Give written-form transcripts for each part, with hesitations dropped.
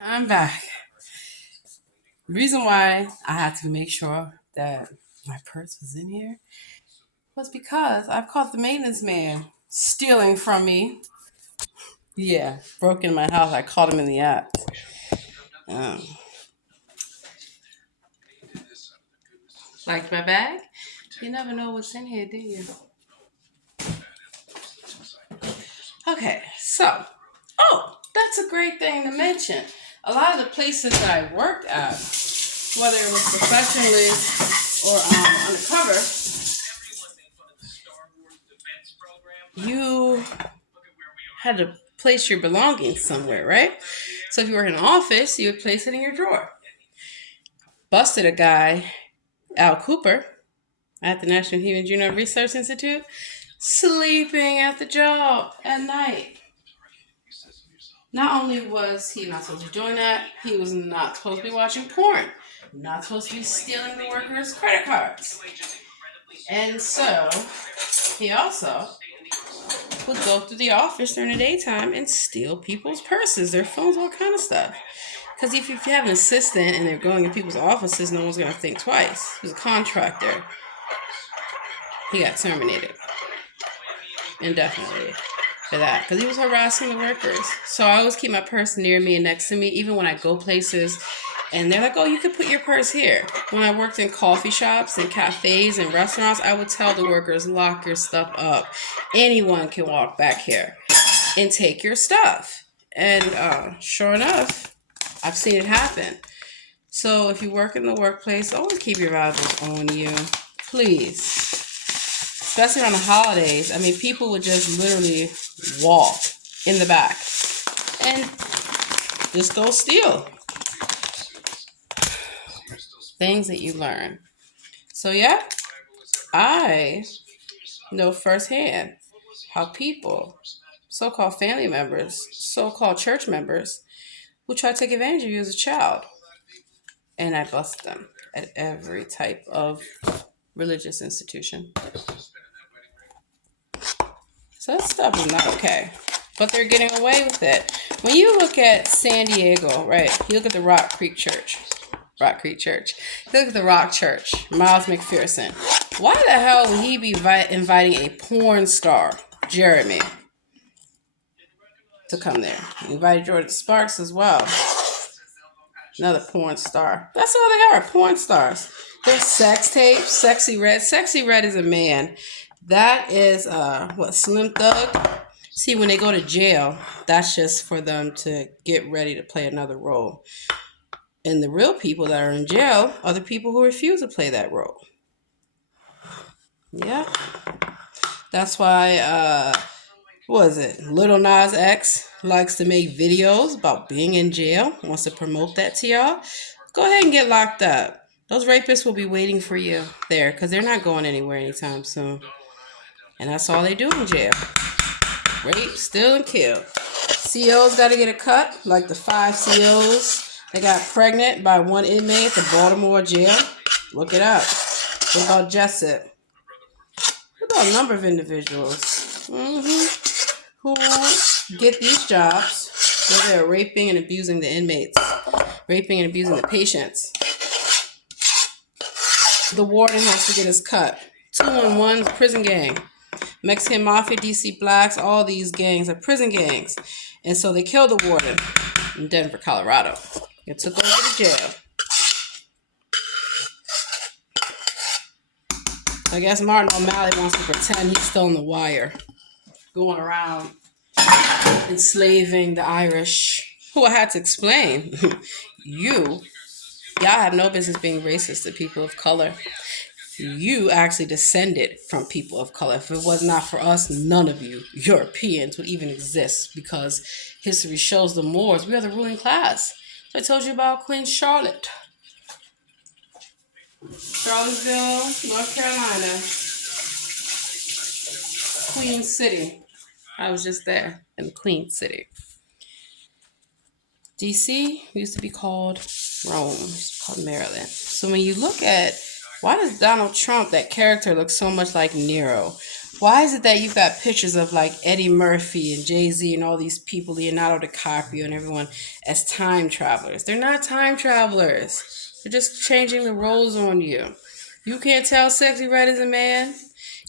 I'm back. The reason why I had to make sure that my purse was in here was because I've caught the maintenance man stealing from me. Yeah, broke in my house. I caught him in the act. Um, like my bag? You never know what's in here, do you? Okay, so, that's a great thing to mention. A lot of the places that I worked at, whether it was professionally or undercover, you had to place your belongings somewhere, right? So if you were in an office, you would place it in your drawer. Busted a guy, Al Cooper, at the National Human Genome Research Institute, sleeping at the job at night. Not only was he not supposed to be doing that, he was not supposed to be watching porn, not supposed to be stealing the workers' credit cards. And so he also would go through the office during the daytime and steal people's purses, their phones, all kind of stuff. Because if you have an assistant and they're going in people's offices, no one's going to think twice. He was a contractor. He got terminated indefinitely for that because he was harassing the workers. So I always keep my purse near me and next to me, even when I go places. And they're like, oh, you could put your purse here. When I worked in coffee shops and cafes and restaurants, I would tell the workers, lock your stuff up. Anyone can walk back here and take your stuff. And sure enough, I've seen it happen. So if you work in the workplace, always keep your valuables on you. Please. Especially on the holidays. I mean, people would just literally walk in the back and just go steal things that you learn. So yeah, I know firsthand how people, so-called family members, so-called church members, who try to take advantage of you as a child. And I bust them at every type of religious institution. So that stuff is not okay. But they're getting away with it. When you look at San Diego, right, you look at the Rock Creek Church. You look at the Rock Church, Miles McPherson. Why the hell would he be inviting a porn star, Jeremy, to come there? He invited Jordan Sparks as well. Another porn star. That's all they are, porn stars. They're sex tapes, Sexy Red. Sexy Red is a man. That is, Slim Thug? See, when they go to jail, that's just for them to get ready to play another role. And the real people that are in jail are the people who refuse to play that role. Yeah. That's why, Little Nas X likes to make videos about being in jail, wants to promote that to y'all. Go ahead and get locked up. Those rapists will be waiting for you there because they're not going anywhere anytime soon. And that's all they do in jail. Rape, steal, and kill. COs got to get a cut, like the 5 COs that got pregnant by one inmate at the Baltimore jail. Look it up. What about Jessup? What about a number of individuals who get these jobs where they're raping and abusing the inmates, raping and abusing the patients. The warden has to get his cut. 211 prison gang. Mexican Mafia, DC Blacks, all these gangs are prison gangs. And so they killed the warden in Denver, Colorado. It took over the jail. I guess Martin O'Malley wants to pretend he's still on the wire, going around enslaving the Irish, who I had to explain. Y'all have no business being racist to people of color. You actually descended from people of color. If it was not for us, none of you Europeans would even exist because history shows the Moors. We are the ruling class. So I told you about Queen Charlotte. Charlottesville, North Carolina. Queen City. I was just there in Queen City. DC used to be called Rome, used to be called Maryland. So when you look at why does Donald Trump, that character, look so much like Nero? Why is it that you've got pictures of like Eddie Murphy and Jay-Z and all these people, Leonardo DiCaprio and everyone, as time travelers? They're not time travelers. They're just changing the roles on you. You can't tell Sexy Red is a man.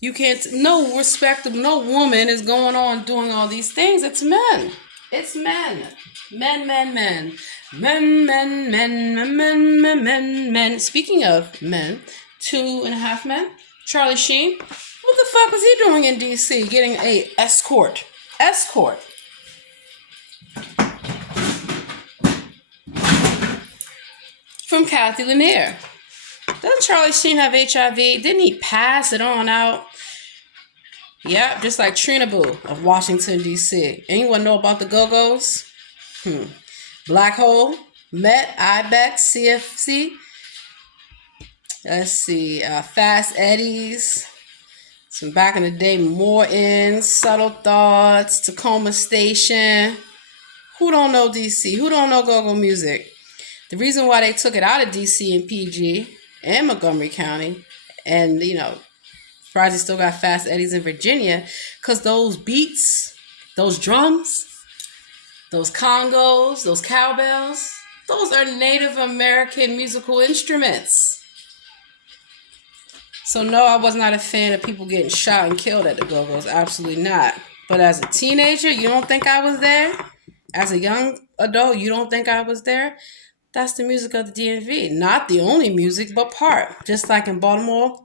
You can't. No respectable. No woman is going on doing all these things. It's men. It's men. Men. Men. Men. Men. Men. Men. Men. Men. Men. Men. Men. Speaking of men, 2.5 Men. Charlie Sheen. What the fuck was he doing in D.C. getting a escort? Escort. From Kathy Lanier. Doesn't Charlie Sheen have HIV? Didn't he pass it on out? Yep, just like Trina Boo of Washington, D.C. Anyone know about the Go-Go's? Black Hole, Met, Ibex, CFC. Let's see, Fast Eddies. Some back in the day, Morton, Subtle Thoughts, Tacoma Station. Who don't know DC? Who don't know go-go music? The reason why they took it out of DC and PG and Montgomery County, and surprised they still got Fast Eddies in Virginia, because those beats, those drums, those congos, those cowbells, those are Native American musical instruments. So no, I was not a fan of people getting shot and killed at the Go-Go's. Absolutely not. But as a teenager, you don't think I was there? As a young adult, you don't think I was there? That's the music of the DMV. Not the only music, but part. Just like in Baltimore,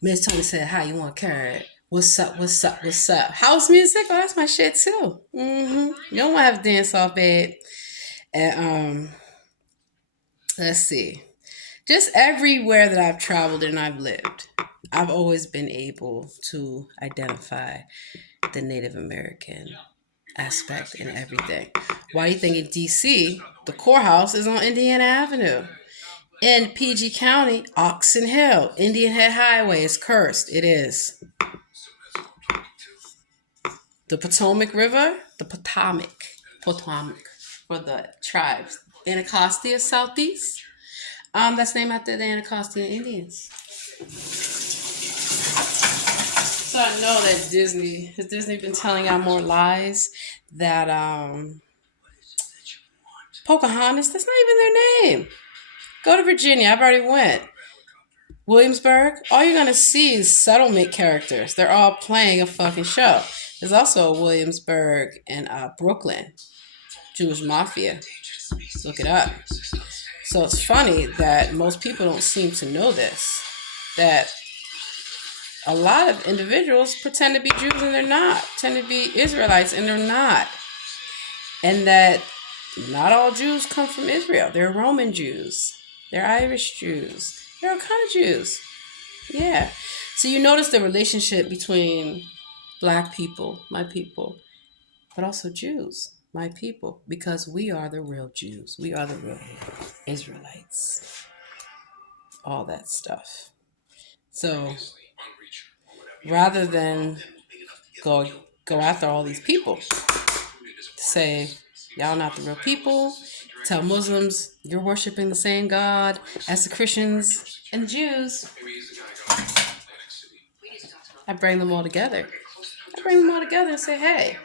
Miss Tony said, "Hi, you want carrot? What's up, what's up, what's up?" House music? Oh, that's my shit too. You don't want to have a dance off bed. And let's see. Just everywhere that I've traveled and I've lived, I've always been able to identify the Native American aspect in everything. Why do you think in DC, the courthouse is on Indiana Avenue? In PG County, Oxon Hill, Indian Head Highway is cursed. It is. The Potomac River, the Potomac for the tribes. Anacostia, Southeast. That's named after the Anacostia Indians. So I know that has Disney been telling out more lies that Pocahontas, that's not even their name. Go to Virginia, I've already went. Williamsburg, all you're gonna see is settlement characters. They're all playing a fucking show. There's also a Williamsburg and Brooklyn, Jewish mafia. Look it up. So it's funny that most people don't seem to know this, that a lot of individuals pretend to be Jews and they're not, pretend to be Israelites and they're not, and that not all Jews come from Israel. They're Roman Jews, they're Irish Jews, they're all kind of Jews. Yeah. So you notice the relationship between Black people, my people, but also Jews, my people, because we are the real Jews. We are the real Israelites. All that stuff. So rather than go after all these people, say y'all not the real people, tell Muslims you're worshiping the same God as the Christians and the Jews, I bring them all together. And say, hey,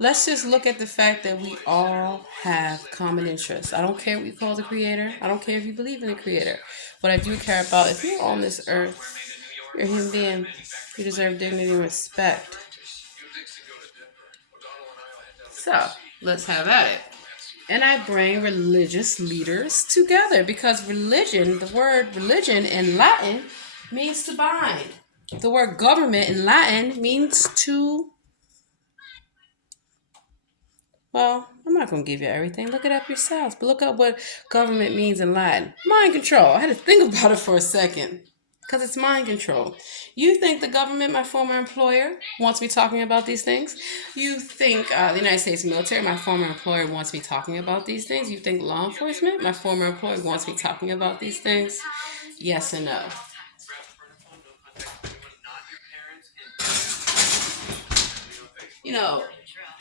let's just look at the fact that we all have common interests. I don't care what you call the creator. I don't care if you believe in the creator. What I do care about, if you're on this earth, you're a human being. You deserve dignity and respect. So, let's have at it. And I bring religious leaders together because religion, the word religion in Latin means to bind. The word government in Latin means to... Well, I'm not going to give you everything. Look it up yourselves. But look up what government means in Latin. Mind control. I had to think about it for a second. Because it's mind control. You think the government, my former employer, wants me talking about these things? You think the United States military, my former employer, wants me talking about these things? You think law enforcement, my former employer, wants me talking about these things? Yes and no.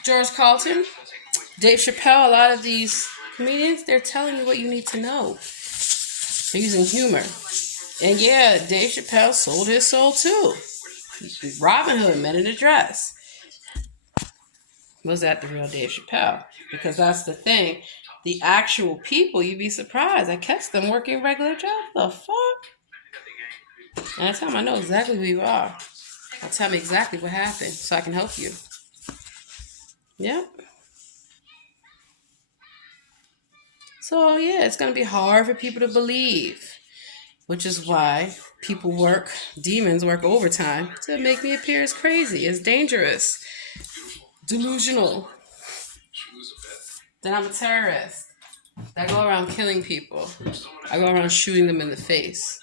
George Carlton, Dave Chappelle, a lot of these comedians, they're telling you what you need to know. They're using humor. And yeah, Dave Chappelle sold his soul too. Robin Hood, Men in a Dress. Was that the real Dave Chappelle? Because that's the thing. The actual people, you'd be surprised. I catch them working regular jobs. The fuck? And I tell them I know exactly who you are. I tell them exactly what happened so I can help you. Yep. So yeah, it's gonna be hard for people to believe, which is why demons work overtime to make me appear as crazy, as dangerous, delusional. Then I'm a terrorist. I go around killing people. I go around shooting them in the face.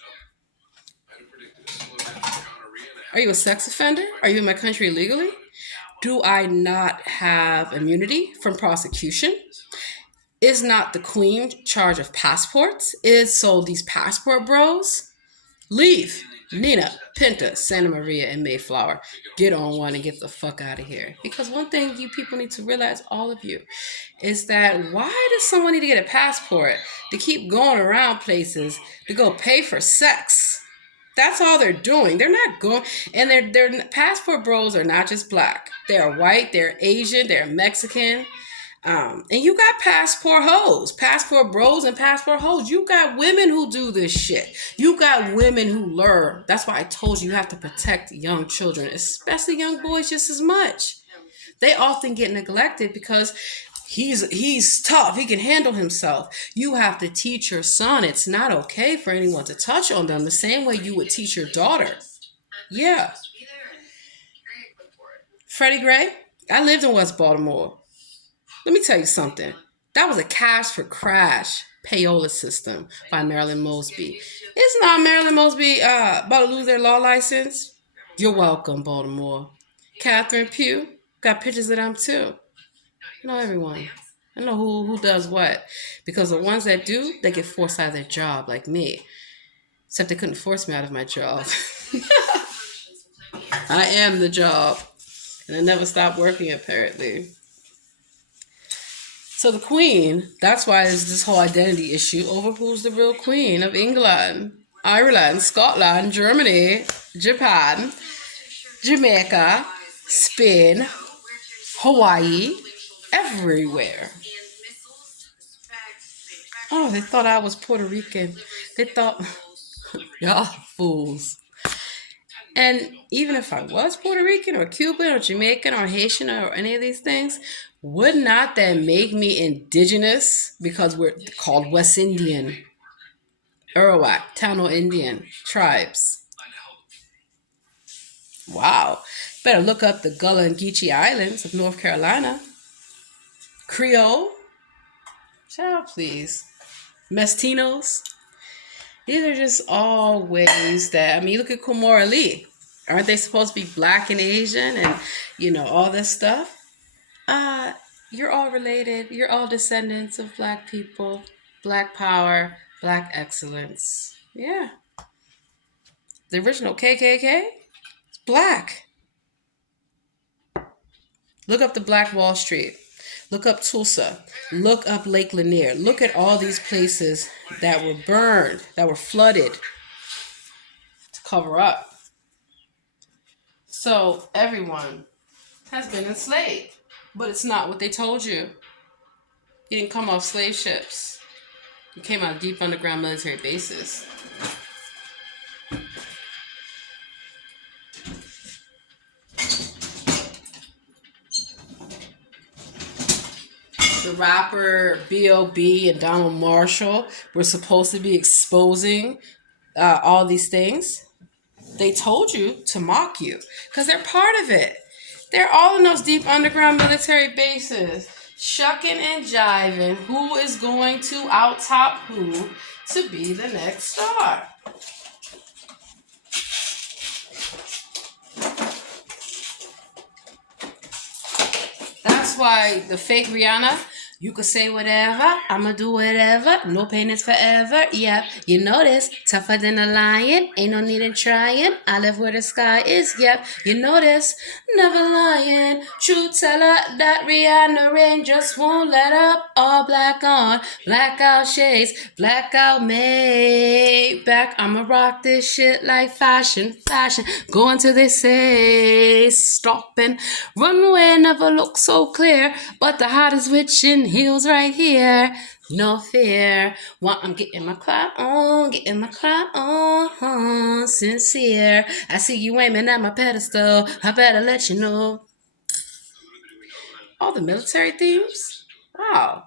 Are you a sex offender? Are you in my country illegally? Do I not have immunity from prosecution? Is not the queen charge of passports? So these passport bros? Leave. Nina, Pinta, Santa Maria, and Mayflower. Get on one and get the fuck out of here. Because one thing you people need to realize, all of you, is that why does someone need to get a passport to keep going around places to go pay for sex? That's all they're doing. They're not going, and their passport bros are not just black. They're white, they're Asian, they're Mexican. And you got passport hoes, passport bros, and passport hoes. You got women who do this shit. You got women who lure. That's why I told you have to protect young children, especially young boys, just as much. They often get neglected because he's tough. He can handle himself. You have to teach your son it's not okay for anyone to touch on them the same way you would teach your daughter. Yeah. Freddie Gray, I lived in West Baltimore. Let me tell you something. That was a cash for crash payola system by Marilyn Mosby. It's not Marilyn Mosby about to lose their law license. You're welcome, Baltimore. Catherine Pugh, got pictures of them too. I know everyone. I know who does what. Because the ones that do, they get forced out of their job, like me. Except they couldn't force me out of my job. I am the job. And I never stopped working, apparently. So the queen, that's why there's this whole identity issue over who's the real queen of England, Ireland, Scotland, Germany, Japan, Jamaica, Spain, Hawaii, everywhere. Oh, they thought I was Puerto Rican. They thought, y'all fools. And even if I was Puerto Rican or Cuban or Jamaican or Haitian or any of these things, would not that make me indigenous? Because we're called West Indian, Arawak, Tano Indian tribes. Wow. Better look up the Gullah and Geechee Islands of North Carolina. Creole. Child, please. Mestinos. These are just all ways that, look at Komora Lee. Aren't they supposed to be black and Asian and, all this stuff? You're all related. You're all descendants of black people, black power, black excellence. Yeah. The original KKK is black. Look up the Black Wall Street. Look up Tulsa. Look up Lake Lanier. Look at all these places that were burned, that were flooded to cover up. So everyone has been enslaved. But it's not what they told you. You didn't come off slave ships. You came out of deep underground military bases. The rapper B.O.B. and Donald Marshall were supposed to be exposing all these things. They told you to mock you because they're part of it. They're all in those deep underground military bases, shucking and jiving who is going to out-top who to be the next star. That's why the fake Rihanna You could say whatever, I'ma do whatever. No pain is forever. Yep, you know this. Tougher than a lion, ain't no need in trying. I live where the sky is. Yep, you know this. Never lying. Truth teller, that Rihanna rain just won't let up. All black on, blackout shades, blackout made. Back, I'ma rock this shit like fashion, fashion. Going till they say stop and runway never looks so clear, but the hottest witch in heels right here. No fear. While I'm getting my clout on, getting my clout on. Sincere. I see you aiming at my pedestal. I better let you know. All the military themes? Wow.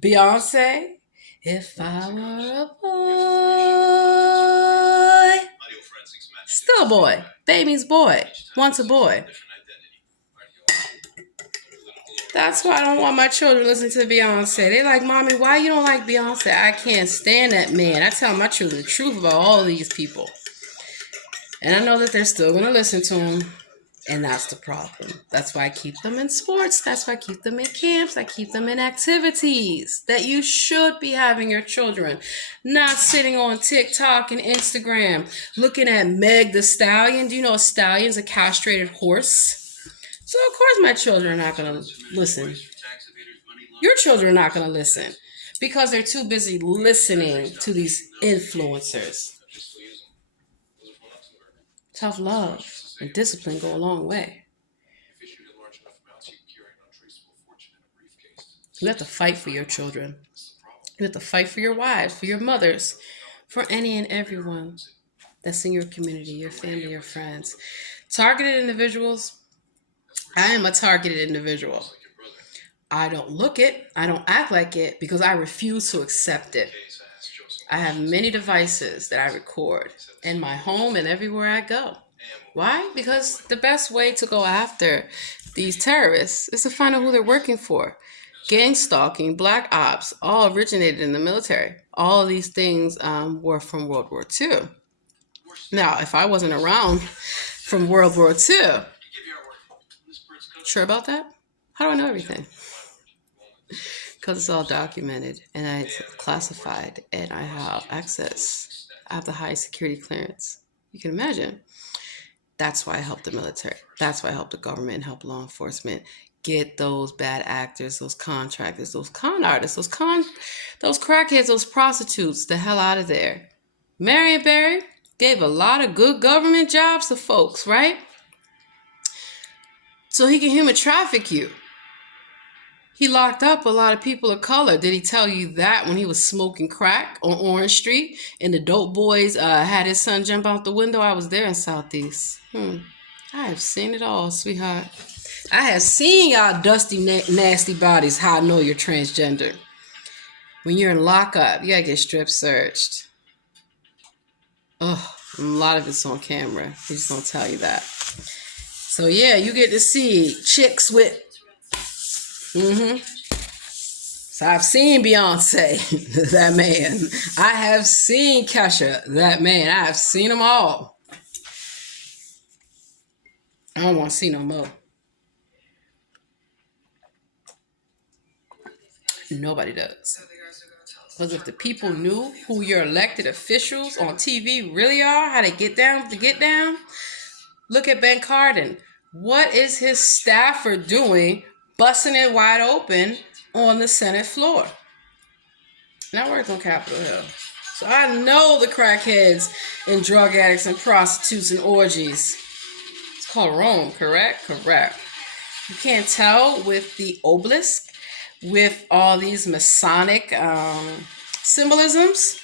Beyonce. If I were a boy. Still a boy. Baby's boy. Once a boy. That's why I don't want my children listening to Beyonce. They like, Mommy, why you don't like Beyonce? I can't stand that man. I tell my children the truth about all these people. And I know that they're still going to listen to him. And that's the problem. That's why I keep them in sports. That's why I keep them in camps. I keep them in activities that you should be having your children. Not sitting on TikTok and Instagram looking at Meg the Stallion. Do you know a stallion's a castrated horse? So of course my children are not going to listen. Your children are not going to listen because they're too busy listening to these influencers. Tough love and discipline go a long way. You have to fight for your children. You have to fight for your wives, for your mothers, for any and everyone that's in your community, your family, your friends. Targeted individuals. I am a targeted individual. I don't look it, I don't act like it because I refuse to accept it. I have many devices that I record in my home and everywhere I go. Why? Because the best way to go after these terrorists is to find out who they're working for. Gang stalking, black ops, all originated in the military. All of these things were from World War II. Now, if I wasn't around from World War II, sure about that? How do I know everything? Because it's all documented and it's classified and I have access. I have the highest security clearance. You can imagine. That's why I help the military. That's why I help the government and help law enforcement get those bad actors, those contractors, those con artists, those crackheads, those prostitutes the hell out of there. Marion Barry gave a lot of good government jobs to folks, right? So he can human traffic you. He locked up a lot of people of color. Did he tell you that when he was smoking crack on Orange Street and the dope boys had his son jump out the window? I was there in Southeast. I have seen it all, sweetheart. I have seen y'all dusty, nasty bodies how I know you're transgender. When you're in lockup, you gotta get strip searched. Oh, a lot of it's on camera. They just don't tell you that. So yeah, you get to see chicks with So I've seen Beyonce, that man. I have seen Kesha, that man. I have seen them all. I don't want to see no more. Nobody does. Because if the people knew who your elected officials on TV really are, how they get down, look at Ben Cardin. What is his staffer doing busting it wide open on the Senate floor? And I worked on Capitol Hill. So I know the crackheads and drug addicts and prostitutes and orgies. It's called Rome, correct? Correct. You can't tell with the obelisk, with all these Masonic symbolisms.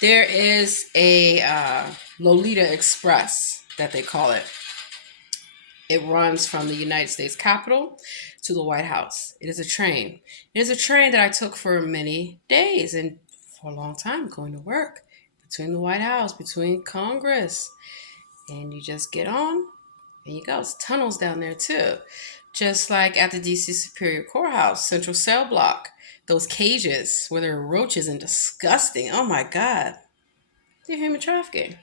There is a Lolita Express that they call it. It runs from the United States Capitol to the White House. It is a train. It is a train that I took for many days and for a long time going to work between the White House, between Congress. And you just get on and you go. It's tunnels down there too. Just like at the DC Superior Courthouse, Central Cell Block. Those cages where there are roaches and disgusting. Oh my God. They're human trafficking.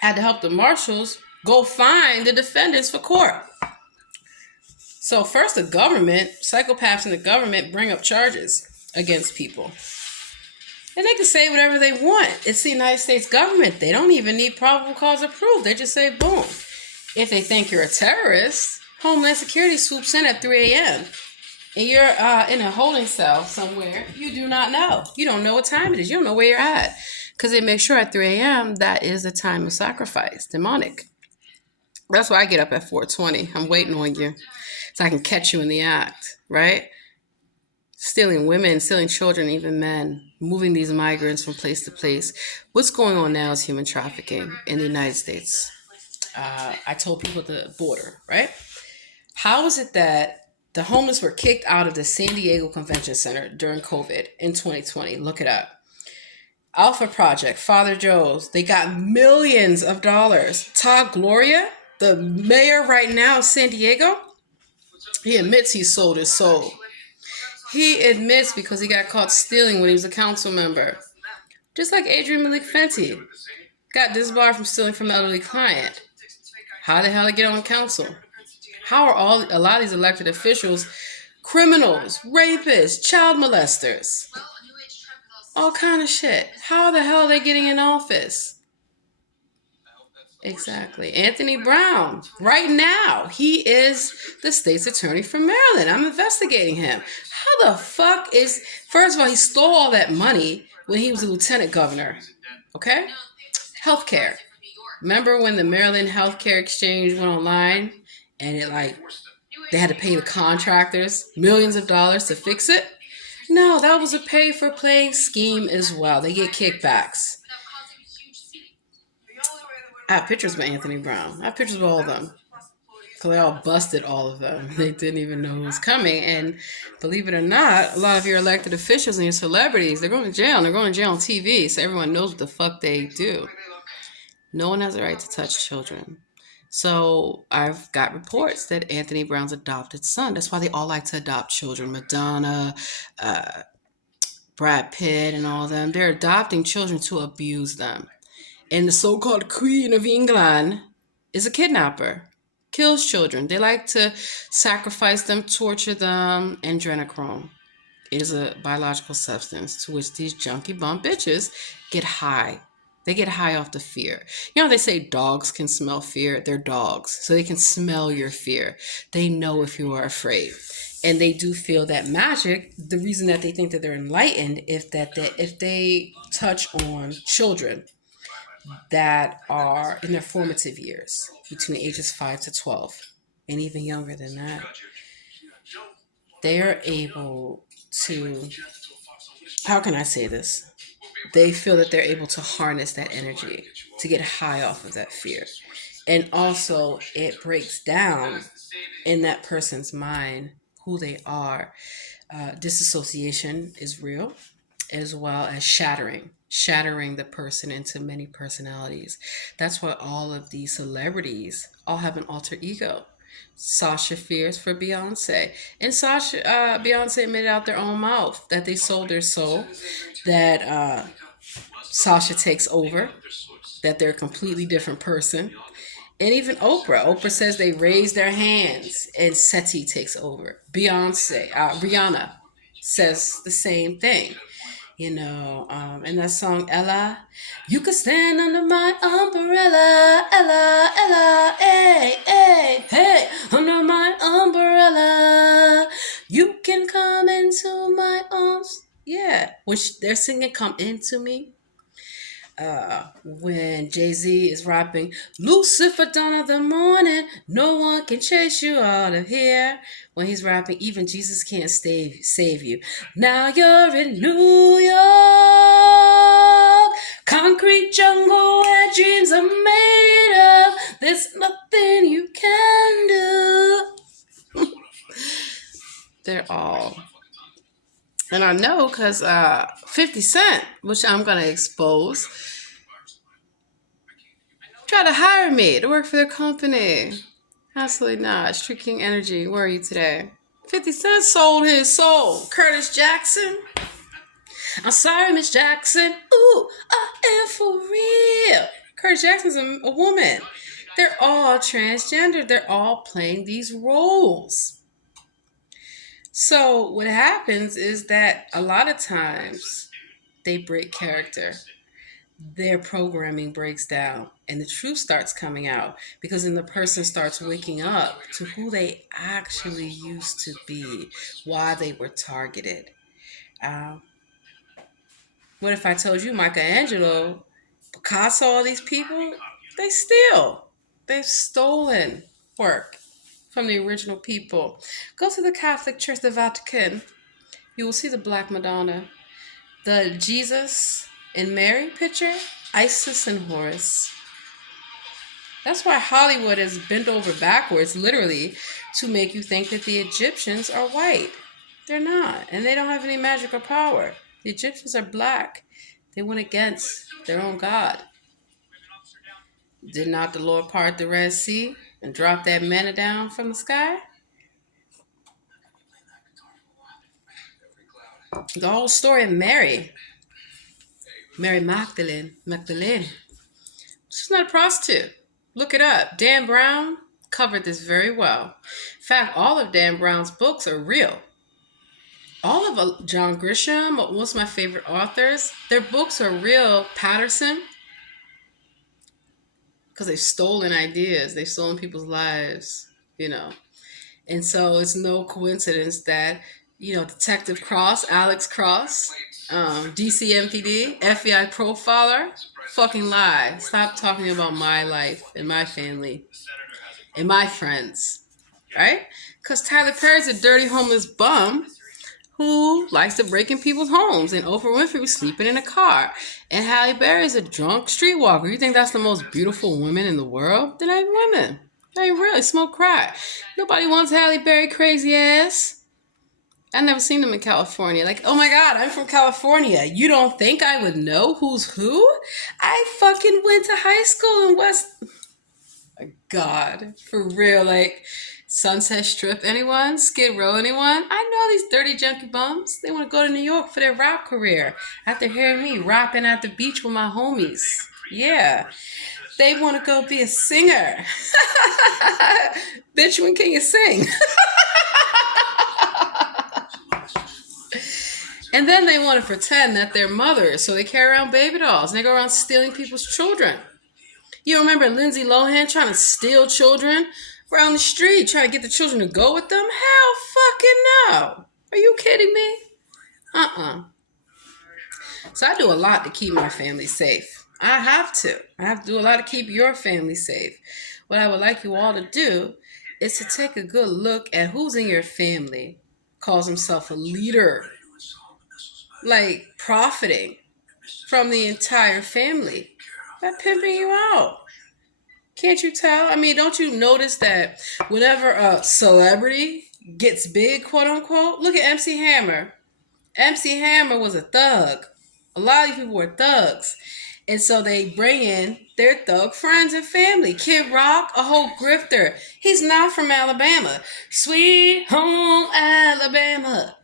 Had to help the marshals go find the defendants for court. So first, the government, psychopaths in the government, bring up charges against people, and they can say whatever they want. It's the United States government. They don't even need probable cause of proof. They just say boom. If they think you're a terrorist, Homeland Security swoops in at 3 a.m. and you're in a holding cell somewhere. You do not know. You don't know what time it is. You don't know where you're at, because they make sure at 3 a.m. that is the time of sacrifice, demonic. That's why I get up at 4:20. I'm waiting on you so I can catch you in the act, right? Stealing women, stealing children, even men, moving these migrants from place to place. What's going on now is human trafficking in the United States. I told people at the border, right? How is it that the homeless were kicked out of the San Diego Convention Center during COVID in 2020? Look it up. Alpha Project, Father Joe's, they got millions of dollars. Todd Gloria, the mayor right now of San Diego, he admits he sold his soul. He admits because he got caught stealing when he was a council member. Just like Adrian Malik Fenty got disbarred from stealing from an elderly client. How the hell did he get on council? How are a lot of these elected officials criminals, rapists, child molesters? All kind of shit. How the hell are they getting in office? Exactly. Anthony Brown, right now, he is the state's attorney for Maryland. I'm investigating him. How the fuck is... First of all, he stole all that money when he was a lieutenant governor. Okay? Healthcare. Remember when the Maryland Healthcare Exchange went online and they had to pay the contractors millions of dollars to fix it? No, that was a pay-for-play scheme as well. They get kickbacks. I have pictures of Anthony Brown. I have pictures of all of them. So they all busted all of them. They didn't even know who was coming. And believe it or not, a lot of your elected officials and your celebrities, they're going to jail. And they're going to jail on TV, so everyone knows what the fuck they do. No one has the right to touch children. So I've got reports that Anthony Brown's adopted son. That's why they all like to adopt children. Madonna, Brad Pitt, and all of them. They're adopting children to abuse them. And the so-called Queen of England is a kidnapper. Kills children. They like to sacrifice them, torture them, and adrenochrome is a biological substance to which these junkie bum bitches get high. They get high off the fear. You know, they say dogs can smell fear. They're dogs, so they can smell your fear. They know if you are afraid. And they do feel that magic. The reason that they think that they're enlightened is that if they touch on children that are in their formative years, between ages 5 to 12, and even younger than that, they are able to, how can I say this? They feel that they're able to harness that energy to get high off of that fear. And also, it breaks down in that person's mind who they are. Disassociation is real, as well as shattering the person into many personalities. That's why all of these celebrities all have an alter ego. Sasha Fierce for Beyonce. And Beyonce made it out their own mouth that they sold their soul, that Sasha takes over, that they're a completely different person. And even Oprah says they raise their hands and SETI takes over. Rihanna says the same thing. In that song, Ella, you could stand under my umbrella, Ella, Ella, hey, hey, hey, under my umbrella, you can come into my arms. Yeah, which they're singing "Come Into Me." When Jay-Z is rapping, Lucifer dawn of the morning, no one can chase you out of here. When he's rapping, even Jesus can't save you. Now you're in New York, concrete jungle where dreams are made of. There's nothing you can do. They're all... And I know because 50 Cent, which I'm going to expose, tried to hire me to work for their company. Absolutely not. Street King Energy, where are you today? 50 Cent sold his soul. Curtis Jackson. I'm sorry, Miss Jackson. Ooh, I am for real. Curtis Jackson's a woman. They're all transgender. They're all playing these roles. So what happens is that a lot of times they break character. Their programming breaks down and the truth starts coming out because then the person starts waking up to who they actually used to be, why they were targeted. Um, what if I told you Michelangelo, Picasso, all these people, they steal. They've stolen work from the original people. Go to the Catholic Church, the Vatican. You will see the Black Madonna, the Jesus and Mary picture, Isis and Horus. That's why Hollywood is bent over backwards, literally, to make you think that the Egyptians are white. They're not, and they don't have any magical power. The Egyptians are black. They went against their own God. Did not the Lord part the Red Sea and drop that manna down from the sky? The whole story of Mary Magdalene. She's not a prostitute. Look it up. Dan Brown covered this very well. In fact, all of Dan Brown's books are real. All of John Grisham, most of my favorite authors, their books are real. Patterson, because they've stolen ideas, they've stolen people's lives, you know. And so it's no coincidence that, Detective Cross, Alex Cross, DCMPD, FBI profiler, fucking lie. Stop talking about my life and my family and my friends, right? Because Tyler Perry's a dirty homeless bum who likes to break in people's homes, and Oprah Winfrey was sleeping in a car, and Halle Berry is a drunk streetwalker. You think that's the most beautiful women in the world? They're not even women. They really smoke crack. Nobody wants Halle Berry crazy ass. I never seen them in California. Like, oh my God, I'm from California. You don't think I would know who's who? I fucking went to high school in West. Oh God, for real. Like, Sunset Strip, anyone? Skid Row, anyone? I know these dirty junkie bums. They want to go to New York for their rap career after hearing me rapping at the beach with my homies. Yeah. They want to go be a singer. Bitch, when can you sing? And then they want to pretend that they're mothers, so they carry around baby dolls and they go around stealing people's children. You remember Lindsay Lohan trying to steal children around the street, trying to get the children to go with them? Hell fucking no. Are you kidding me? So I do a lot to keep my family safe. I have to. I have to do a lot to keep your family safe. What I would like you all to do is to take a good look at who's in your family, calls himself a leader, like profiting from the entire family by pimping you out. Can't you tell? I mean, don't you notice that whenever a celebrity gets big, quote unquote, look at MC Hammer. MC Hammer was a thug. A lot of these people were thugs. And so they bring in their thug friends and family. Kid Rock, a whole grifter. He's not from Alabama. Sweet home Alabama.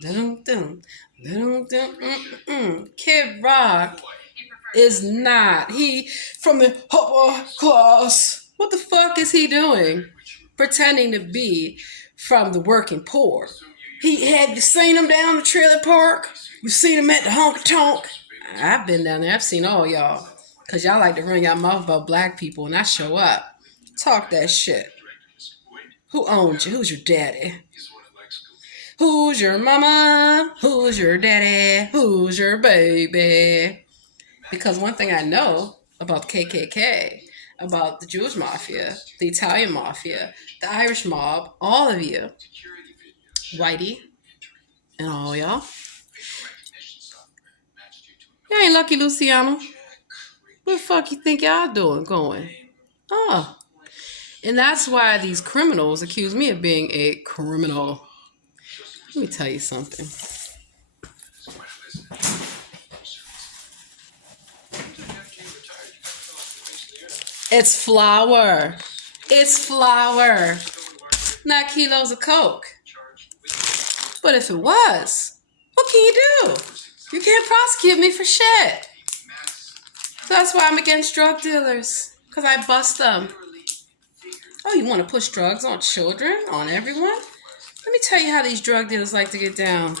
Dum-dum, dum-dum, Kid Rock is not. He from the upper class. What the fuck is he doing? Pretending to be from the working poor. Have you seen him down the trailer park? You seen him at the honky tonk? I've been down there. I've seen all y'all. Because y'all like to run your mouth about black people and I show up. Talk that shit. Who owns you? Who's your daddy? Who's your mama? Who's your daddy? Who's your baby? Because one thing I know about the KKK, about the Jewish mafia, the Italian mafia, the Irish mob, all of you, Whitey, and all y'all, y'all ain't Lucky Luciano. What the fuck you think y'all doing going? Oh. And that's why these criminals accuse me of being a criminal. Let me tell you something. It's flour. It's flour. Not kilos of coke. But if it was, what can you do? You can't prosecute me for shit. So that's why I'm against drug dealers. Because I bust them. Oh, you want to push drugs on children? On everyone? Let me tell you how these drug dealers like to get down.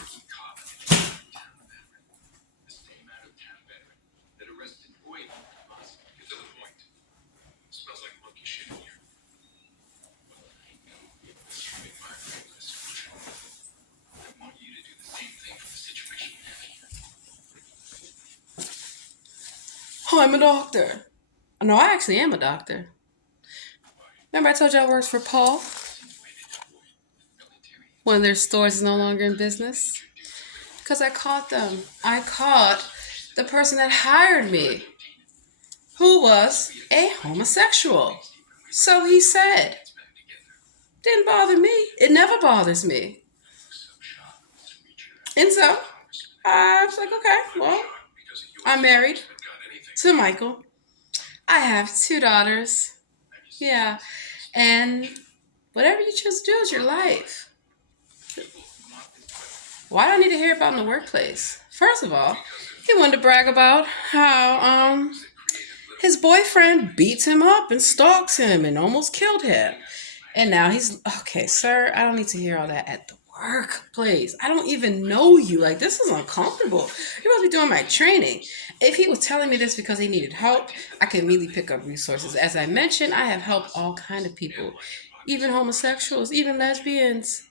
Oh, I'm a doctor. No, I actually am a doctor. Remember I told you I worked for Paul? One of their stores is no longer in business. Because I caught them. I caught the person that hired me, who was a homosexual. So he said. Didn't bother me. It never bothers me. And so I was like, okay, well, I'm married to Michael. I have 2 daughters. Yeah. And whatever you choose to do is your life. Why do I need to hear about in the workplace? First of all, he wanted to brag about how his boyfriend beats him up and stalks him and almost killed him. And now he's okay, sir. I don't need to hear all that at the workplace. I don't even know you. Like, this is uncomfortable. You're supposed to be doing my training. If he was telling me this because he needed help, I could immediately pick up resources. As I mentioned, I have helped all kind of people, even homosexuals, even lesbians.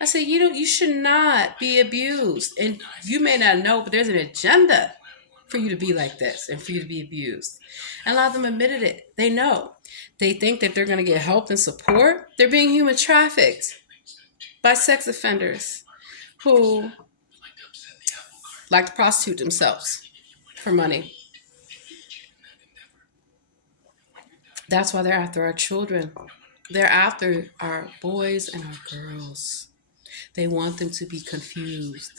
I say, you should not be abused. And you may not know, but there's an agenda for you to be like this and for you to be abused. And a lot of them admitted it. They know. They think that they're going to get help and support. They're being human trafficked by sex offenders who like to prostitute themselves for money. That's why they're after our children. They're after our boys and our girls. They want them to be confused.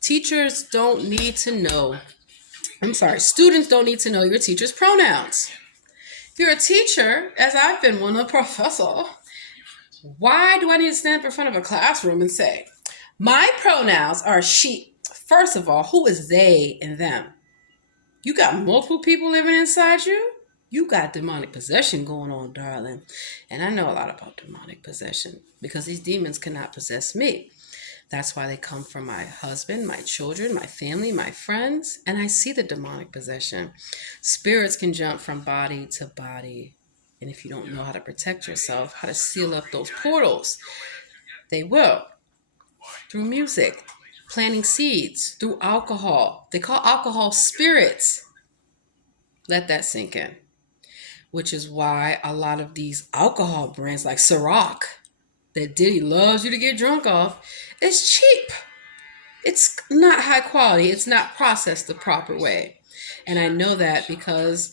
Teachers don't need to know. Students don't need to know your teacher's pronouns. If you're a teacher, as I've been one, a professor, why do I need to stand up in front of a classroom and say, my pronouns are she? First of all, who is they and them? You got multiple people living inside you? You got demonic possession going on, darling. And I know a lot about demonic possession because these demons cannot possess me. That's why they come from my husband, my children, my family, my friends, and I see the demonic possession. Spirits can jump from body to body. And if you don't know how to protect yourself, how to seal up those portals, they will. Through music, planting seeds, through alcohol. They call alcohol spirits. Let that sink in. Which is why a lot of these alcohol brands like Ciroc, that Diddy loves you to get drunk off, is cheap. It's not high quality. It's not processed the proper way. And I know that because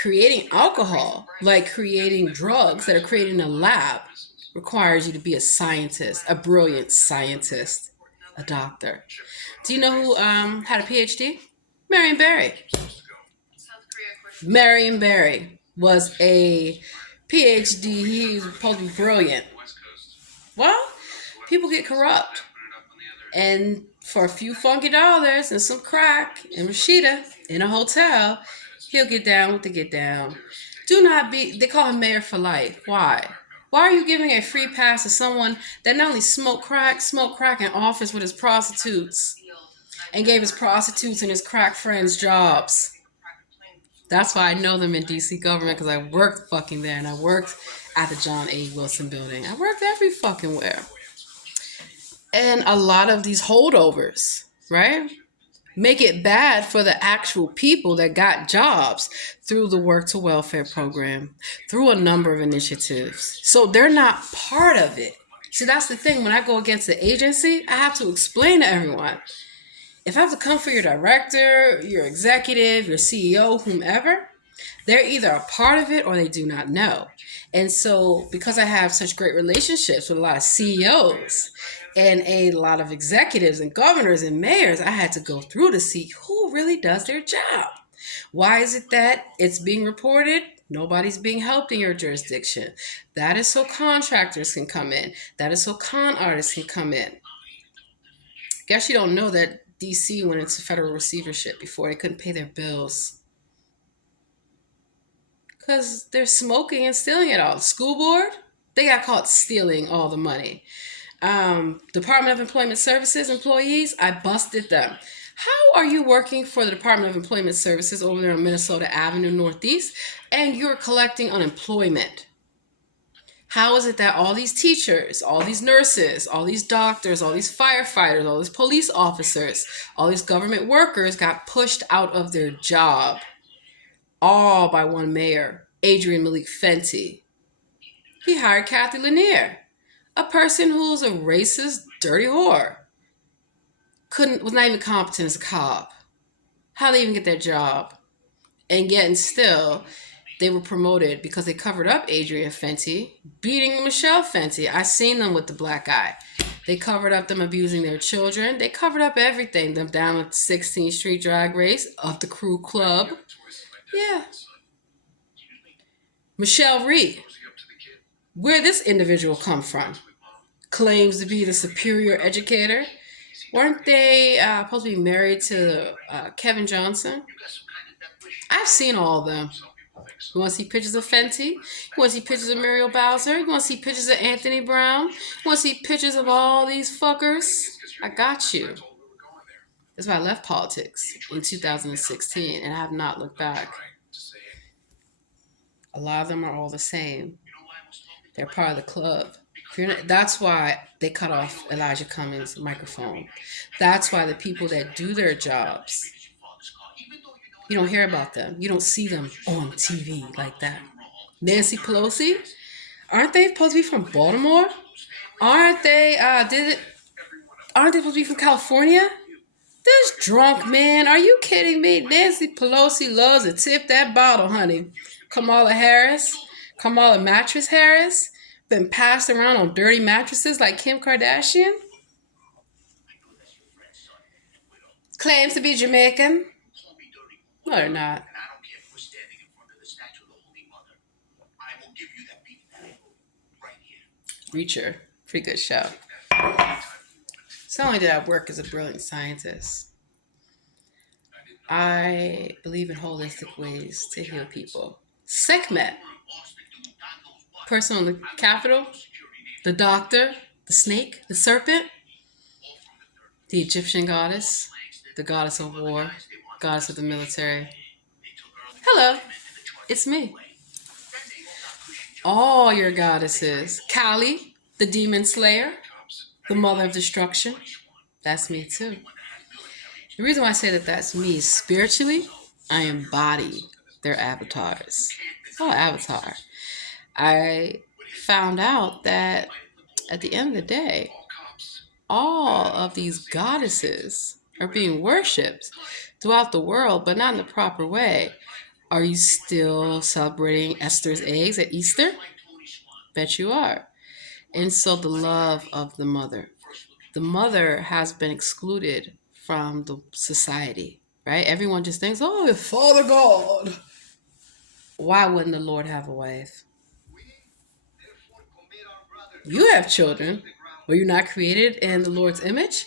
creating alcohol, like creating drugs that are created in a lab, requires you to be a scientist, a brilliant scientist, a doctor. Do you know who had a PhD? Marion Barry. Marion Barry was a PhD. He was supposed to be brilliant. Well, people get corrupt. And for a few funky dollars and some crack and Rashida in a hotel, he'll get down with the get down. Do not be, they call him mayor for life. Why? Why are you giving a free pass to someone that not only smoked crack in office with his prostitutes and gave his prostitutes and his crack friends jobs? That's why I know them in DC government, because I worked fucking there and I worked at the John A. Wilson building. I worked every fucking where. And a lot of these holdovers, right, make it bad for the actual people that got jobs through the Work to Welfare program, through a number of initiatives. So they're not part of it. See, that's the thing. When I go against the agency, I have to explain to everyone. If I have to come for your director, your executive, your CEO, whomever, they're either a part of it or they do not know. And so because I have such great relationships with a lot of CEOs and a lot of executives and governors and mayors, I had to go through to see who really does their job. Why is it that it's being reported? Nobody's being helped in your jurisdiction. That is so contractors can come in. That is so con artists can come in. Guess you don't know that DC went into federal receivership before they couldn't pay their bills. Because they're smoking and stealing it all. The school board, they got caught stealing all the money. Department of Employment Services employees, I busted them. How are you working for the Department of Employment Services over there on Minnesota Avenue Northeast and you're collecting unemployment? How is it that all these teachers, all these nurses, all these doctors, all these firefighters, all these police officers, all these government workers got pushed out of their job? All by one mayor, Adrian Malik Fenty. He hired Kathy Lanier, a person who's a racist, dirty whore. Was not even competent as a cop. How they even get their job? And yet and still, they were promoted because they covered up Adrian Fenty, beating Michelle Fenty. I seen them with the black guy. They covered up them abusing their children. They covered up everything. Them down with 16th Street Drag Race, of the Crew Club. Yeah. Michelle Reed. Where this individual come from? Claims to be the superior educator. Weren't they supposed to be married to Kevin Johnson? I've seen all of them. You want to see pictures of Fenty? You want to see pictures of Muriel Bowser? You want to see pictures of Anthony Brown? You want to see pictures of all these fuckers? I got you. That's why I left politics in 2016, and I have not looked back. A lot of them are all the same. They're part of the club. That's why they cut off Elijah Cummings' microphone. That's why the people that do their jobs, you don't hear about them. You don't see them on TV like that. Nancy Pelosi, aren't they supposed to be from Baltimore? Aren't they supposed to be from California? This drunk man, are you kidding me? Nancy Pelosi loves to tip that bottle, honey. Kamala Mattress Harris, been passed around on dirty mattresses like Kim Kardashian. Claims to be Jamaican. No, they're not. Reacher, pretty good show. It's not only that I work as a brilliant scientist, I believe in holistic ways to heal people. Sekhmet, person on the Capitol, the doctor, the snake, the serpent, the Egyptian goddess, the goddess of war, goddess of the military. Hello, it's me. All your goddesses. Kali, the demon slayer, the mother of destruction. That's me too. The reason why I say that that's me spiritually, I embody their avatars. Oh, avatar. I found out that at the end of the day, all of these goddesses are being worshipped throughout the world, but not in the proper way. Are you still celebrating Esther's eggs at Easter? Bet you are. And so the love of the mother. The mother has been excluded from the society, right? Everyone just thinks, oh, it's Father God. Why wouldn't the Lord have a wife? You have children. Were you not created in the Lord's image?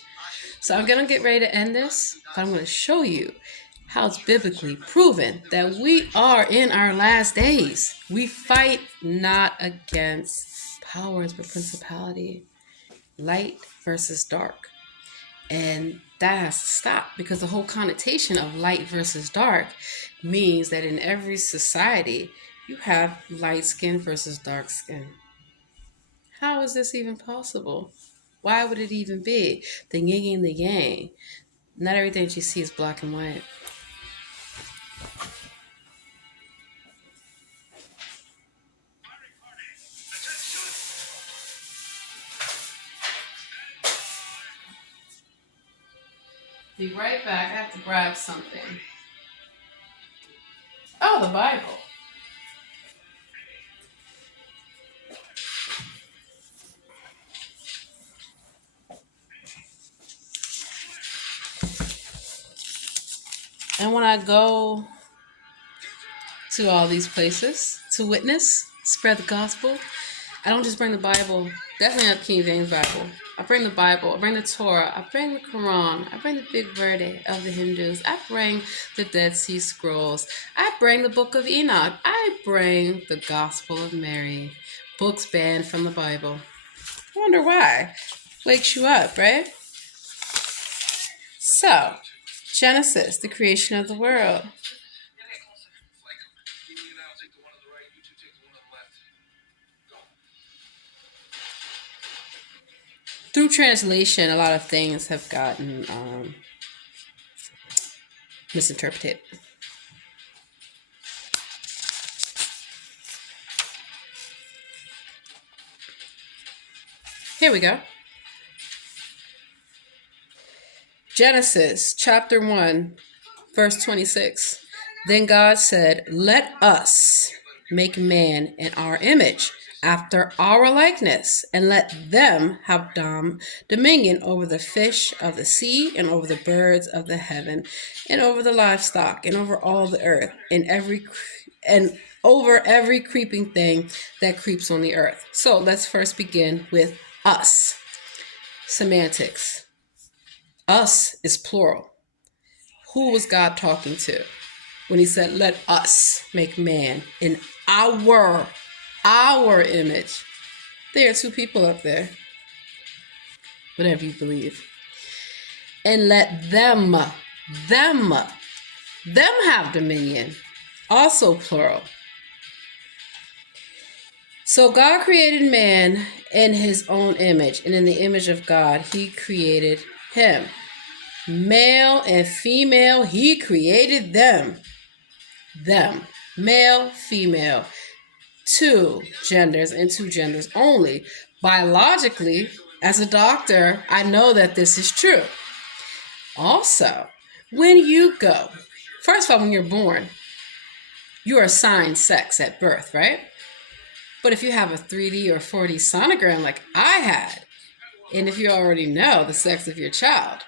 So I'm going to get ready to end this, but I'm going to show you how it's biblically proven that we are in our last days. We fight not against powers, but principality. Light versus dark. And that has to stop because the whole connotation of light versus dark means that in every society, you have light skin versus dark skin. How is this even possible? Why would it even be? The yin and the yang. Not everything that you see is black and white. Be right back. I have to grab something. Oh, the Bible. And when I go to all these places to witness, spread the gospel, I don't just bring the Bible, definitely not King James Bible. I bring the Bible, I bring the Torah, I bring the Quran, I bring the Big Verde of the Hindus, I bring the Dead Sea Scrolls, I bring the Book of Enoch, I bring the Gospel of Mary, books banned from the Bible. I wonder why. wakes you up, right? So, Genesis, the creation of the world. Through translation, a lot of things have gotten misinterpreted. Here we go. Genesis chapter 1, verse 26. Then God said, "Let us make man in our image, after our likeness, and let them have dominion over the fish of the sea, and over the birds of the heaven, and over the livestock, and over all the earth, and over every creeping thing that creeps on the earth." So let's first begin with us. Semantics. Us is plural. Who was God talking to when he said, "Let us make man in our image"? There are two people up there. Whatever you believe. And let them have dominion. Also plural. So God created man in his own image, and in the image of God, he created him. Male and female, he created them. Male, female. Two genders and two genders only. Biologically, as a doctor, I know that this is true. Also, when you go, first of all, when you're born, you are assigned sex at birth, right? But if you have a 3D or 4D sonogram like I had, and if you already know the sex of your child,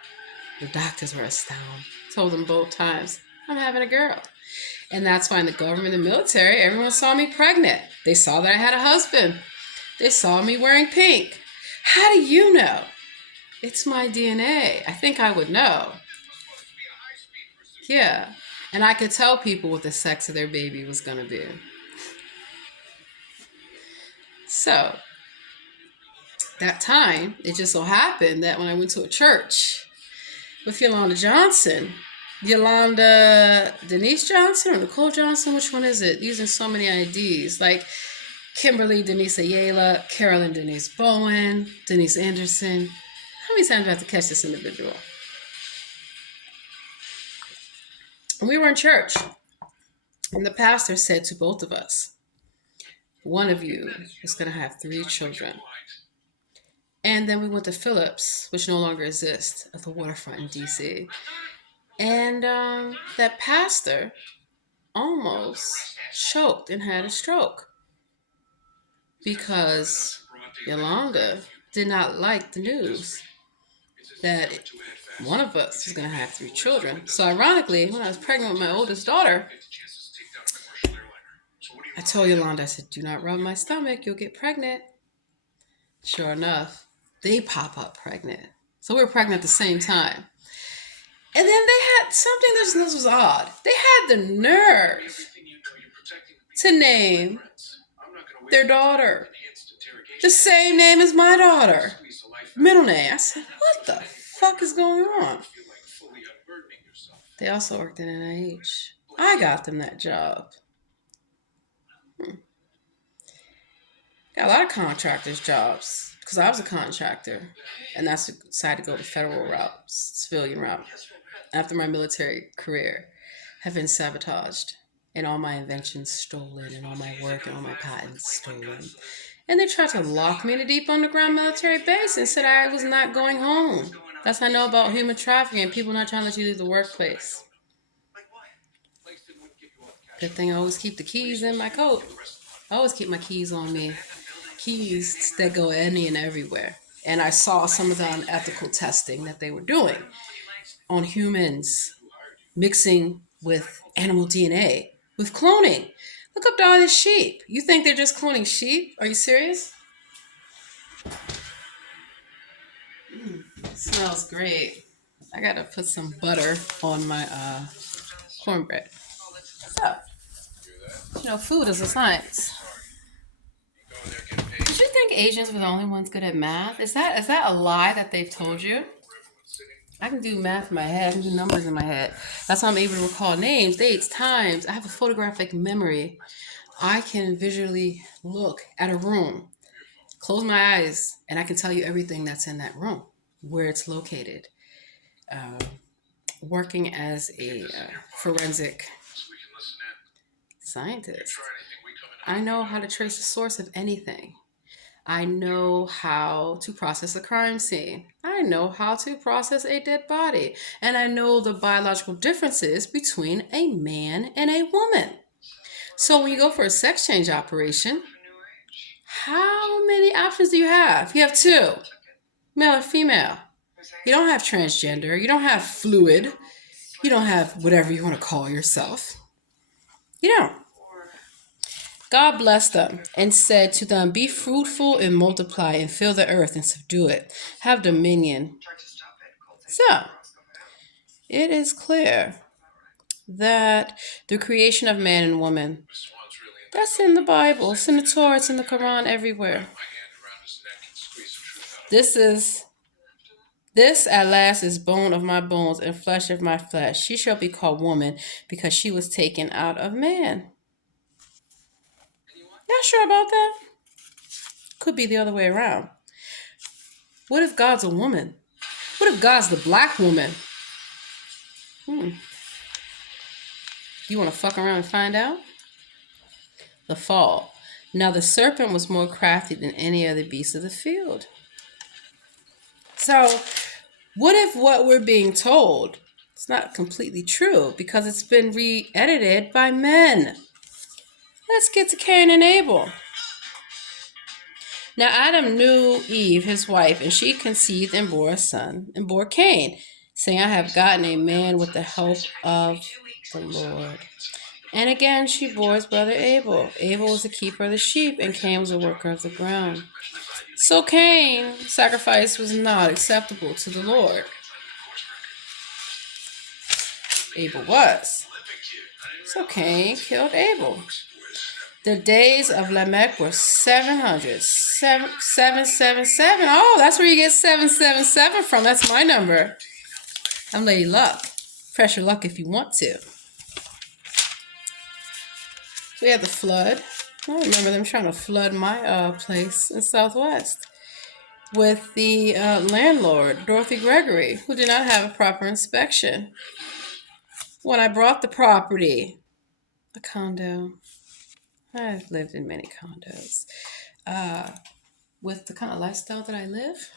the doctors were astounded. Told them both times, "I'm having a girl." And that's why in the government and military, everyone saw me pregnant. They saw that I had a husband. They saw me wearing pink. How do you know? It's my DNA. I think I would know. Yeah. And I could tell people what the sex of their baby was going to be. So, that time, it just so happened that when I went to a church with Yolanda Denise Johnson or Nicole Johnson, which one is it? Using so many IDs, like Kimberly Denise Ayala, Carolyn Denise Bowen, Denise Anderson. How many times do I have to catch this individual? And we were in church, and the pastor said to both of us, "One of you is going to have 3 children." And then we went to Phillips, which no longer exists, at the waterfront in DC. And that pastor almost choked and had a stroke because Yolanda did not like the news that one of us was going to have 3 children. So ironically, when I was pregnant with my oldest daughter, I told Yolanda, I said, "Do not rub my stomach, you'll get pregnant." Sure enough, they pop up pregnant. So we were pregnant at the same time. And then they had something, this was odd. They had the nerve to name their daughter the same name as my daughter. Middle name. I said, "What the fuck is going on?" They also worked in NIH. I got them that job. Got a lot of contractors' jobs because I was a contractor, and that's decided to go the federal route, civilian route. After my military career, have been sabotaged, and all my inventions stolen, and all my work and all my patents stolen. And they tried to lock me in a deep underground military base and said I was not going home. That's what I know about human trafficking, people not trying to let you leave the workplace. Good thing I always keep the keys in my coat. I always keep my keys on me. Keys that go any and everywhere. And I saw some of the unethical testing that they were doing on humans, mixing with animal DNA, with cloning. Look up all these sheep. You think they're just cloning sheep? Are you serious? It smells great. I gotta put some butter on my cornbread. So, food is a science. Did you think think Asians were the only ones good at math? Is that a lie that they've told you? I can do math in my head. I can do numbers in my head. That's how I'm able to recall names, dates, times. I have a photographic memory. I can visually look at a room, close my eyes, and I can tell you everything that's in that room, where it's located. Um, Working as a forensic scientist, I know how to trace the source of anything. I know how to process a crime scene. I know how to process a dead body. And I know the biological differences between a man and a woman. So when you go for a sex change operation, how many options do you have? You have two, male or female. You don't have transgender. You don't have fluid. You don't have whatever you want to call yourself. You don't. God blessed them and said to them, be fruitful and multiply and fill the earth and subdue it. Have dominion. So, it is clear that the creation of man and woman, that's in the Bible, it's in the Torah, it's in the Quran, everywhere. This at last is bone of my bones and flesh of my flesh. She shall be called woman because she was taken out of man. Not sure about that. Could be the other way around. What if God's a woman? What if God's the black woman? You want to fuck around and find out? The fall. Now the serpent was more crafty than any other beast of the field. So, what if what we're being told is not completely true because it's been re-edited by men? Let's get to Cain and Abel. Now Adam knew Eve, his wife, and she conceived and bore a son, and bore Cain, saying, I have gotten a man with the help of the Lord. And again she bore his brother Abel. Abel was the keeper of the sheep, and Cain was a worker of the ground. So Cain's sacrifice was not acceptable to the Lord. Abel was. So Cain killed Abel. The days of Lamech were 700. 777. Oh, that's where you get 777 from. That's my number. I'm Lady Luck. Press your luck if you want to. So we had the flood. I remember them trying to flood my place in Southwest with the landlord, Dorothy Gregory, who did not have a proper inspection. When I bought the property, a condo, I've lived in many condos. With the kind of lifestyle that I live,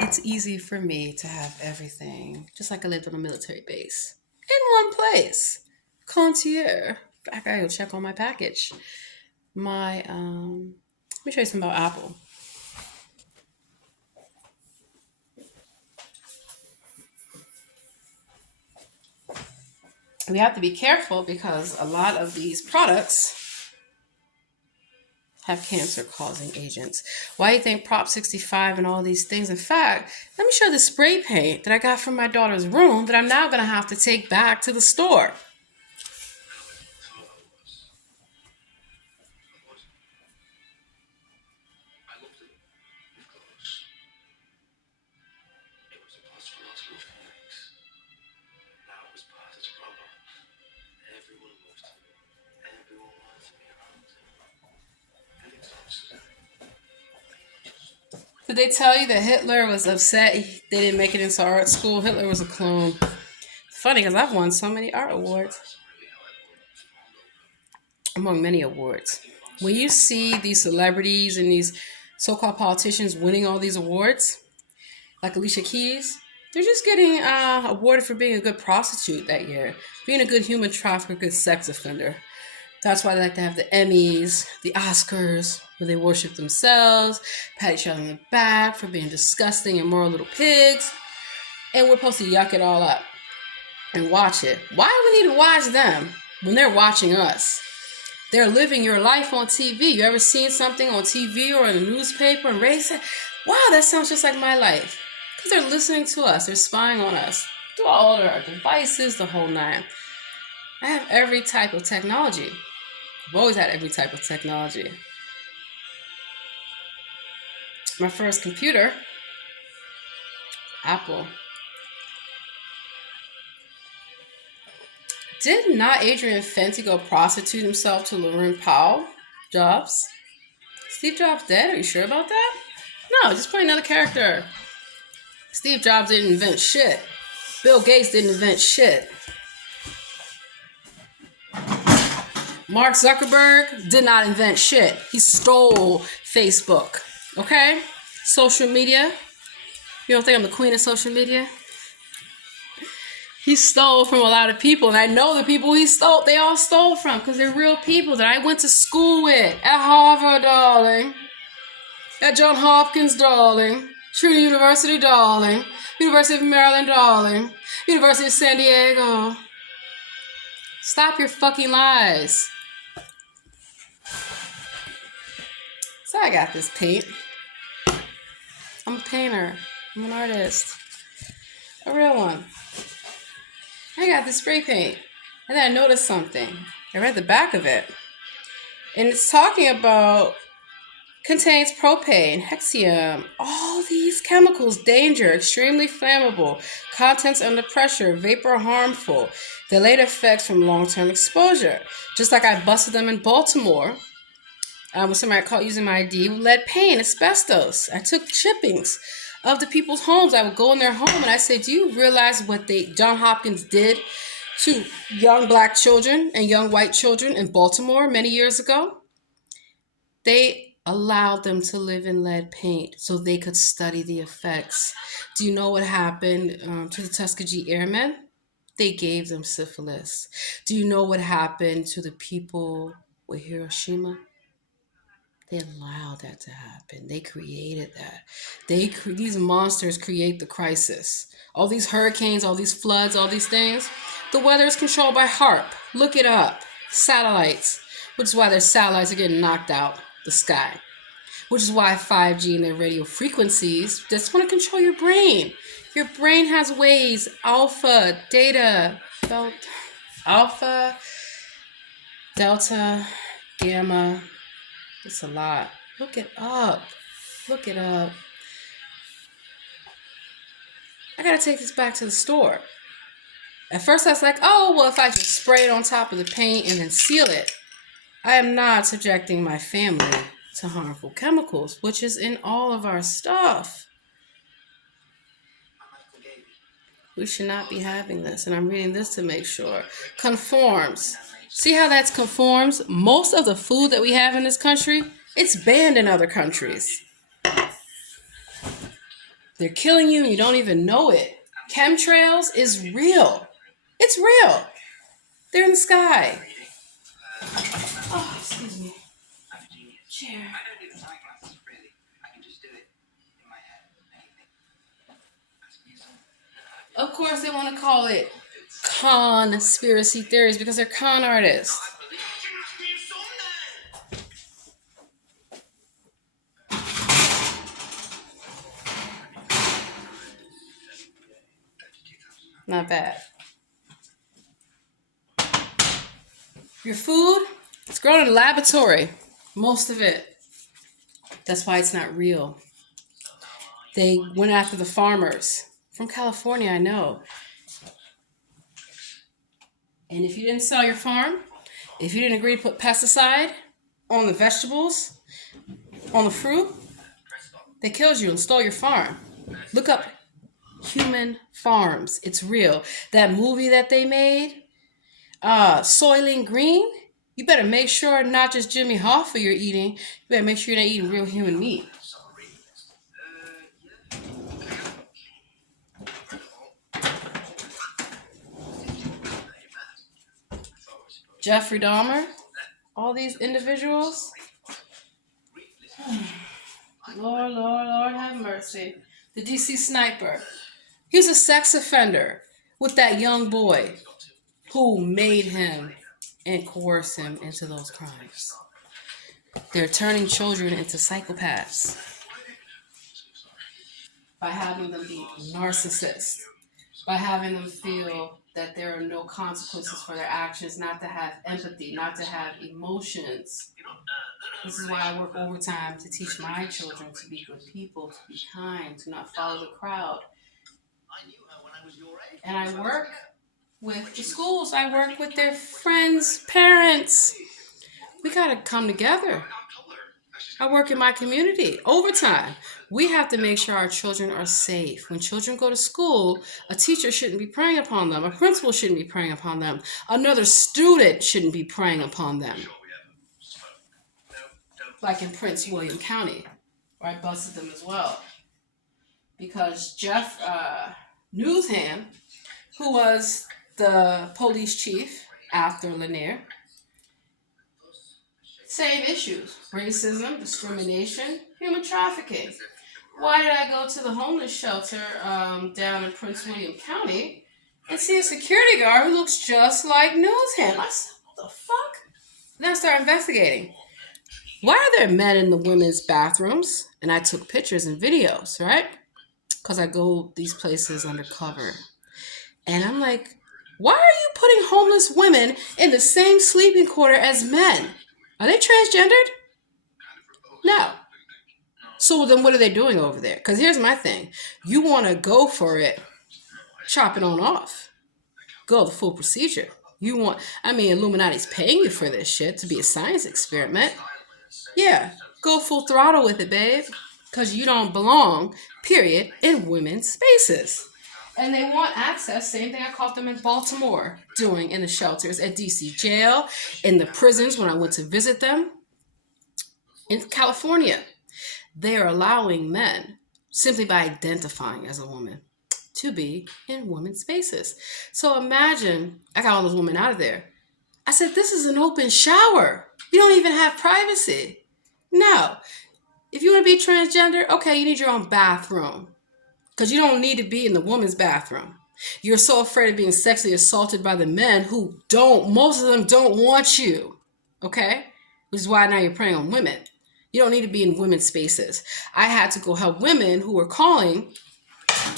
it's easy for me to have everything, just like I lived on a military base, in one place. Concierge. I gotta go check on my package. Let me show you something about Apple. We have to be careful because a lot of these products have cancer-causing agents. Why do you think Prop 65 and all these things? In fact, let me show you the spray paint that I got from my daughter's room that I'm now going to have to take back to the store. Did they tell you that Hitler was upset they didn't make it into art school? Hitler was a clone. It's funny because I've won so many art awards. Among many awards. When you see these celebrities and these so-called politicians winning all these awards, like Alicia Keys, they're just getting awarded for being a good prostitute that year, being a good human trafficker, good sex offender. That's why they like to have the Emmys, the Oscars, where they worship themselves, pat each other on the back for being disgusting and moral little pigs. And we're supposed to yuck it all up and watch it. Why do we need to watch them when they're watching us? They're living your life on TV. You ever seen something on TV or in a newspaper and Ray said, wow, that sounds just like my life? Because they're listening to us. They're spying on us through all of our devices, the whole nine. I have every type of technology. I've always had every type of technology. My first computer, Apple. Did not Adrian Fenty go prostitute himself to Lauryn Powell? Jobs? Steve Jobs dead? Are you sure about that? No, just play another character. Steve Jobs didn't invent shit. Bill Gates didn't invent shit. Mark Zuckerberg did not invent shit. He stole Facebook. Okay? Social media. You don't think I'm the queen of social media? He stole from a lot of people. And I know the people he stole, they all stole from because they're real people that I went to school with. At Harvard, darling. At Johns Hopkins, darling. Trinity University, darling. University of Maryland, darling. University of San Diego. Stop your fucking lies. So I got this paint. I'm a painter. I'm an artist. A real one. I got this spray paint. And then I noticed something. I read the back of it. And it's talking about contains propane, hexium, all these chemicals, danger, extremely flammable, contents under pressure, vapor harmful, delayed effects from long-term exposure. Just like I busted them in Baltimore when somebody caught using my ID, lead paint, asbestos. I took chippings of the people's homes. I would go in their home and I say, do you realize what John Hopkins did to young black children and young white children in Baltimore many years ago? They allowed them to live in lead paint so they could study the effects. Do you know what happened to the Tuskegee Airmen? They gave them syphilis. Do you know what happened to the people with Hiroshima? They allowed that to happen. They created that. These monsters create the crisis. All these hurricanes, all these floods, all these things. The weather is controlled by HARP. Look it up. Satellites. Which is why their satellites are getting knocked out the sky. Which is why 5G and their radio frequencies just want to control your brain. Your brain has waves, alpha, theta, alpha, delta, gamma. It's a lot. Look it up. Look it up. I gotta take this back to the store. At first I was like, oh, well, if I just spray it on top of the paint and then seal it. I am not subjecting my family to harmful chemicals, which is in all of our stuff. We should not be having this. And I'm reading this to make sure. Conforms. See how that's conforms? Most of the food that we have in this country, it's banned in other countries. They're killing you and you don't even know it. Chemtrails is real. It's real. They're in the sky. Oh, excuse me. Chair. Of course, they want to call it conspiracy theories because they're con artists. Not bad. Your food, it's grown in a laboratory. Most of it. That's why it's not real. They went after the farmers. From California, I know. And if you didn't sell your farm, if you didn't agree to put pesticide on the vegetables, on the fruit, they killed you and stole your farm. Look up Human Farms. It's real. That movie that they made, Soylent Green, you better make sure not just Jimmy Hoffa you're eating. You better make sure you're not eating real human meat. Jeffrey Dahmer, all these individuals. Lord have mercy. The DC sniper. He was a sex offender with that young boy who made him and coerced him into those crimes. They're turning children into psychopaths by having them be narcissists. by having them feel that there are no consequences for their actions, not to have empathy, not to have emotions. This is why I work overtime to teach my children to be good people, to be kind, to not follow the crowd. And I work with the schools, I work with their friends, parents. We gotta come together. I work in my community overtime. We have to make sure our children are safe. When children go to school, a teacher shouldn't be preying upon them. A principal shouldn't be preying upon them. Another student shouldn't be preying upon them. Like in Prince William County, where I busted them as well. Because Jeff Newsham, who was the police chief after Lanier, same issues: racism, discrimination, human trafficking. Why did I go to the homeless shelter down in Prince William County and see a security guard who looks just like Newsham? I said, what the fuck? Then I started investigating. Why are there men in the women's bathrooms? And I took pictures and videos, right? Because I go these places undercover. And I'm like, why are you putting homeless women in the same sleeping quarter as men? Are they transgendered? No. So then what are they doing over there? Because here's my thing. You want to go for it, chop it on off. Go the full procedure. Illuminati's paying you for this shit to be a science experiment. Yeah, go full throttle with it, babe. Because you don't belong, period, in women's spaces. And they want access, same thing I caught them in Baltimore doing in the shelters, at DC jail, in the prisons when I went to visit them. In California, they are allowing men, simply by identifying as a woman, to be in women's spaces. So imagine, I got all those women out of there. I said, this is an open shower. You don't even have privacy. No. If you want to be transgender, okay, you need your own bathroom. Because you don't need to be in the woman's bathroom. You're so afraid of being sexually assaulted by the men who most of them don't want you. Okay? Which is why now you're preying on women. You don't need to be in women's spaces. I had to go help women who were calling.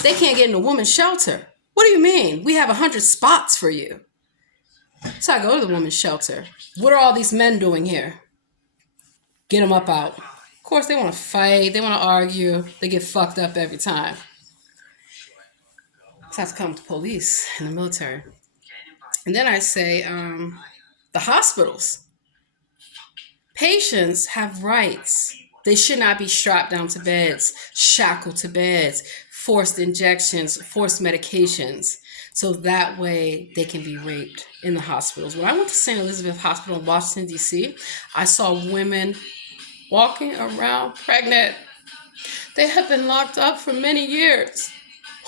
They can't get in a women's shelter. What do you mean? We have 100 spots for you. So I go to the women's shelter. What are all these men doing here? Get them up out. Of course, they want to fight. They want to argue. They get fucked up every time. So I have to come to police and the military. And then I say, the hospitals. Patients have rights. They should not be strapped down to beds, shackled to beds, forced injections, forced medications. So that way they can be raped in the hospitals. When I went to St. Elizabeth Hospital in Washington, D.C., I saw women walking around pregnant. They have been locked up for many years.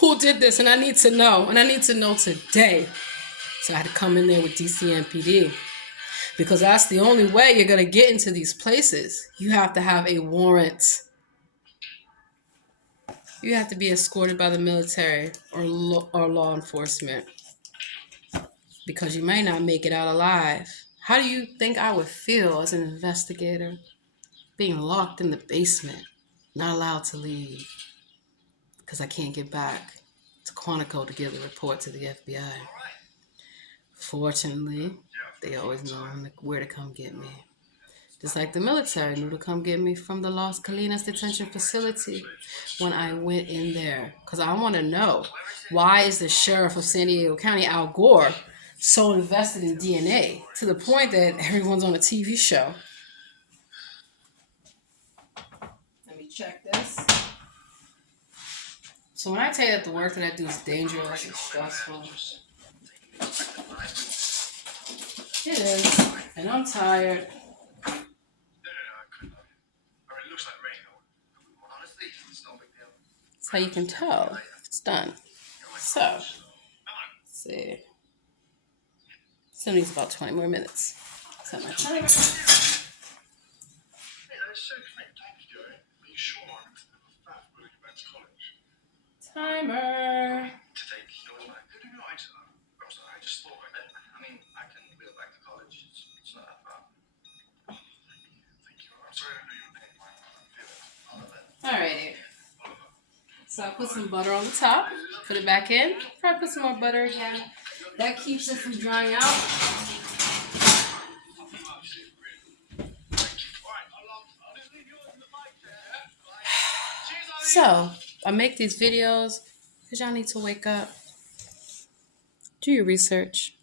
Who did this? And I need to know. And I need to know today. So I had to come in there with DCMPD. Because that's the only way you're going to get into these places. You have to have a warrant. You have to be escorted by the military or law enforcement. Because you might not make it out alive. How do you think I would feel as an investigator? Being locked in the basement, not allowed to leave. Because I can't get back to Quantico to give the report to the FBI. Fortunately, they always know where to come get me. Just like the military knew to come get me from the Las Colinas detention facility when I went in there. Because I want to know, why is the sheriff of San Diego County, Al Gore, so invested in DNA to the point that everyone's on a TV show? Let me check this. So when I tell you that the work that I do is dangerous and stressful, it is, and I'm tired. That's how you can tell if it's done. So, let's see. Still needs about 20 more minutes. Set my timer. Timer. Alrighty. So I put some butter on the top, put it back in, probably put some more butter again. That keeps it from drying out. So I make these videos because y'all need to wake up, do your research,